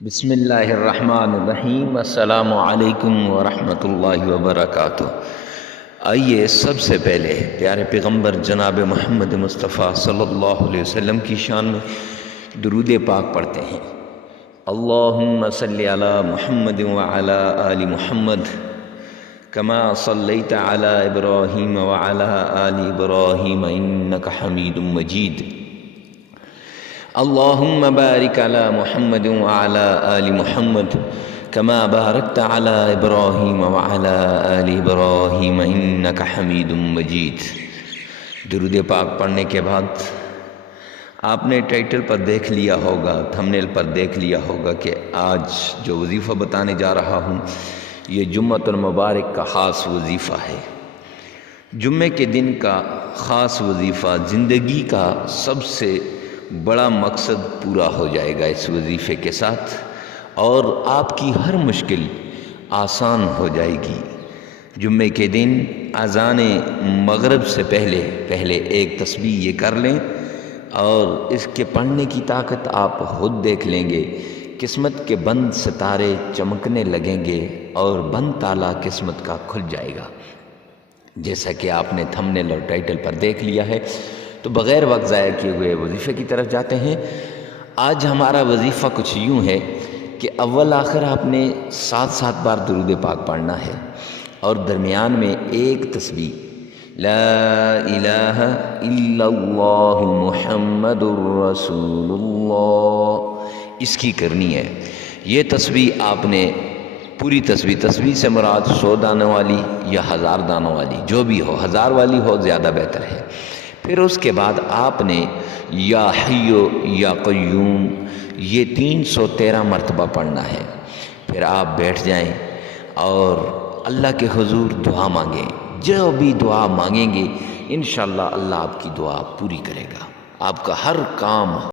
بسم اللہ الرحمن الرحیم۔ السلام علیکم ورحمۃ اللہ وبرکاتہ۔ آئیے سب سے پہلے پیارے پیغمبر جناب محمد مصطفیٰ صلی اللہ علیہ وسلم کی شان میں درود پاک پڑھتے ہیں۔ اللہم صلی علی محمد وعلی آل محمد کما صلیت علی ابراہیم وعلی آل ابراہیم انک حمید مجید۔ اللہم بارک علی محمد وعلی آل محمد کما بارکت علی ابراہیم وعلی آل ابراہیم انک حمید مجید۔ درود پاک پڑھنے کے بعد آپ نے ٹائٹل پر دیکھ لیا ہوگا، تھمبنیل پر دیکھ لیا ہوگا کہ آج جو وظیفہ بتانے جا رہا ہوں یہ جمعۃ المبارک کا خاص وظیفہ ہے۔ جمعے کے دن کا خاص وظیفہ، زندگی کا سب سے بڑا مقصد پورا ہو جائے گا اس وظیفے کے ساتھ، اور آپ کی ہر مشکل آسان ہو جائے گی۔ جمعے کے دن اذان مغرب سے پہلے ایک تسبیح یہ کر لیں، اور اس کے پڑھنے کی طاقت آپ خود دیکھ لیں گے۔ قسمت کے بند ستارے چمکنے لگیں گے اور بند تالا قسمت کا کھل جائے گا، جیسا کہ آپ نے تھمبنیل اور ٹائٹل پر دیکھ لیا ہے۔ تو بغیر وقت ضائع کیے ہوئے وظیفے کی طرف جاتے ہیں۔ آج ہمارا وظیفہ کچھ یوں ہے کہ اول آخر آپ نے 7 بار درود پاک پڑھنا ہے، اور درمیان میں ایک تسبیح لا الہ الا اللہ محمد الرسول اللہ اس کی کرنی ہے۔ یہ تسبیح آپ نے پوری تسبیح سے مراد 100 دانوں والی یا 1000 دانوں والی، جو بھی ہو، 1000 والی ہو زیادہ بہتر ہے۔ پھر اس کے بعد آپ نے یا حیو یا قیوم یہ 313 مرتبہ پڑھنا ہے۔ پھر آپ بیٹھ جائیں اور اللہ کے حضور دعا مانگیں۔ جو بھی دعا مانگیں گے انشاءاللہ اللہ آپ کی دعا پوری کرے گا، آپ کا ہر کام